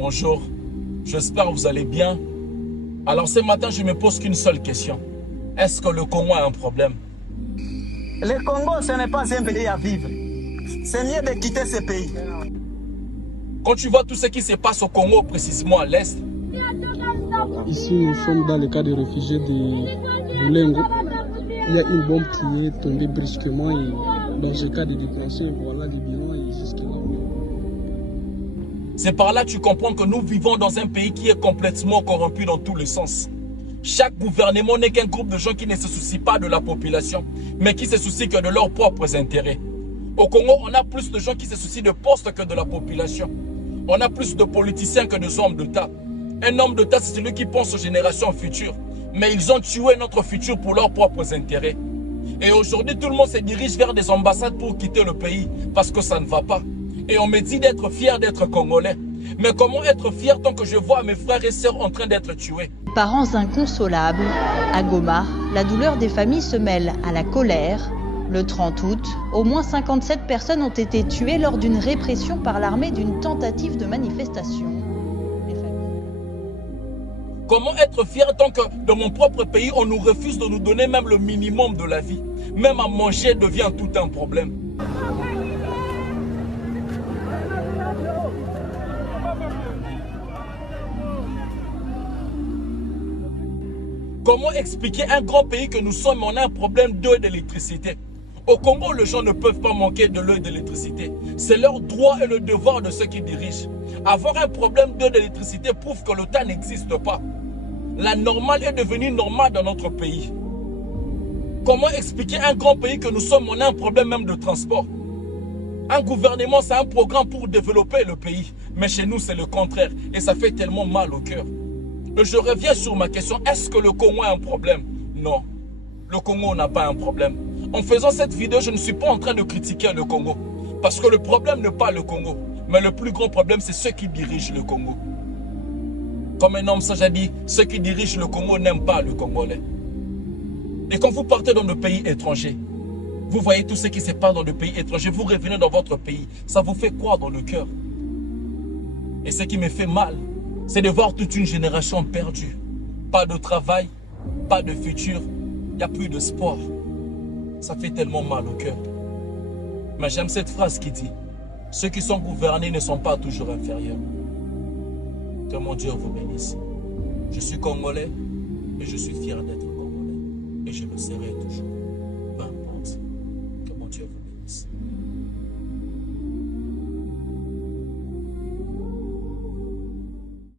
Bonjour, j'espère que vous allez bien. Alors ce matin, je me pose qu'une seule question. Est-ce que le Congo a un problème? Le Congo, ce n'est pas un pays à vivre. C'est mieux de quitter ce pays. Quand tu vois tout ce qui se passe au Congo, précisément à l'Est, ici, nous sommes dans le cas de réfugiés de Boulengo. Il y a une bombe qui est tombée brusquement et dans ce cas de déclencher, voilà les bilans et jusqu'à là. c'est par là que tu comprends que nous vivons dans un pays qui est complètement corrompu dans tous les sens. Chaque gouvernement n'est qu'un groupe de gens qui ne se soucient pas de la population, mais qui se soucient que de leurs propres intérêts. Au Congo, on a plus de gens qui se soucient de postes que de la population. On a plus de politiciens que de hommes d'État. Un homme d'État, c'est celui qui pense aux générations futures. Mais ils ont tué notre futur pour leurs propres intérêts. Et aujourd'hui, tout le monde se dirige vers des ambassades pour quitter le pays parce que ça ne va pas. Et on me dit d'être fier d'être Congolais. Mais comment être fier tant que je vois mes frères et sœurs en train d'être tués? Parents inconsolables, à Goma, la douleur des familles se mêle à la colère. Le 30 août, au moins 57 personnes ont été tuées lors d'une répression par l'armée d'une tentative de manifestation. Comment être fier tant que dans mon propre pays, on nous refuse de nous donner même le minimum de la vie? Même à manger devient tout un problème. Comment expliquer à un grand pays que nous sommes, on a un problème d'eau et d'électricité? Au Congo, les gens ne peuvent pas manquer de l'eau et de l'électricité. C'est leur droit et le devoir de ceux qui dirigent. Avoir un problème d'eau et d'électricité prouve que l'État n'existe pas. La normale est devenue normale dans notre pays. Comment expliquer à un grand pays que nous sommes, on a un problème même de transport? Un gouvernement, c'est un programme pour développer le pays. Mais chez nous, c'est le contraire. Et ça fait tellement mal au cœur. Je reviens sur ma question, est-ce que le Congo a un problème? Non, le Congo n'a pas un problème. En faisant cette vidéo, je ne suis pas en train de critiquer le Congo. Parce que le problème n'est pas le Congo. Mais le plus grand problème, c'est ceux qui dirigent le Congo. Comme un homme sage a dit, ceux qui dirigent le Congo n'aiment pas le Congolais. Et quand vous partez dans le pays étranger, vous voyez tout ce qui se passe dans le pays étranger, vous revenez dans votre pays, ça vous fait quoi dans le cœur? Et ce qui me fait mal, c'est de voir toute une génération perdue. Pas de travail, pas de futur, il n'y a plus d'espoir. Ça fait tellement mal au cœur. Mais j'aime cette phrase qui dit, ceux qui sont gouvernés ne sont pas toujours inférieurs. Que mon Dieu vous bénisse. Je suis Congolais et je suis fier d'être Congolais. Et je le serai toujours. Peu importe. Que mon Dieu vous bénisse.